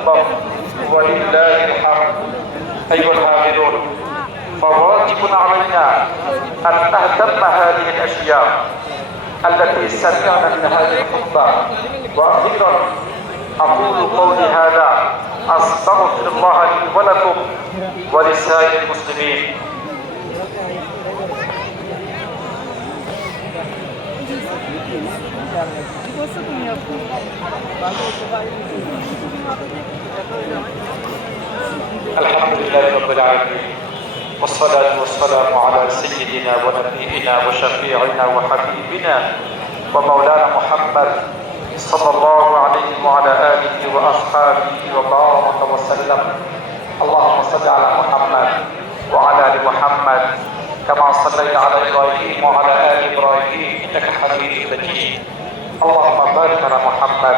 أكبر ولله الحمد. أيها الحاضرون، فواجب علينا أن نهتم هذه الأشياء التي سمعنا من هذه الخطبة. وأخيرا أقول قولي هذا، أستغفر الله لي ولكم ولسائر المسلمين. الحمد لله رب العالمين، والصلاة والسلام على سيدنا ونبينا وشفيعنا وحبيبنا ومولانا محمد صلى الله عليه وعلى آله وأصحابه وبارك وسلم. اللهم صل على محمد وعلى آل محمد كما صليت على إبراهيم وعلى آل إبراهيم إنك حميد مجيد. اللهم بارك على محمد